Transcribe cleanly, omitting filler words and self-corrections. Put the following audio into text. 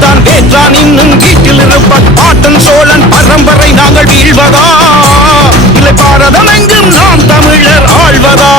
தான் வேற்றான் இன்னும் வீட்டில் இருப்பான் பாட்டன் சோழன் பரம்பரை நாங்கள் வீழ்வதா இல்லை பாரதம் எங்கும் நாம் தமிழர் ஆழ்வதா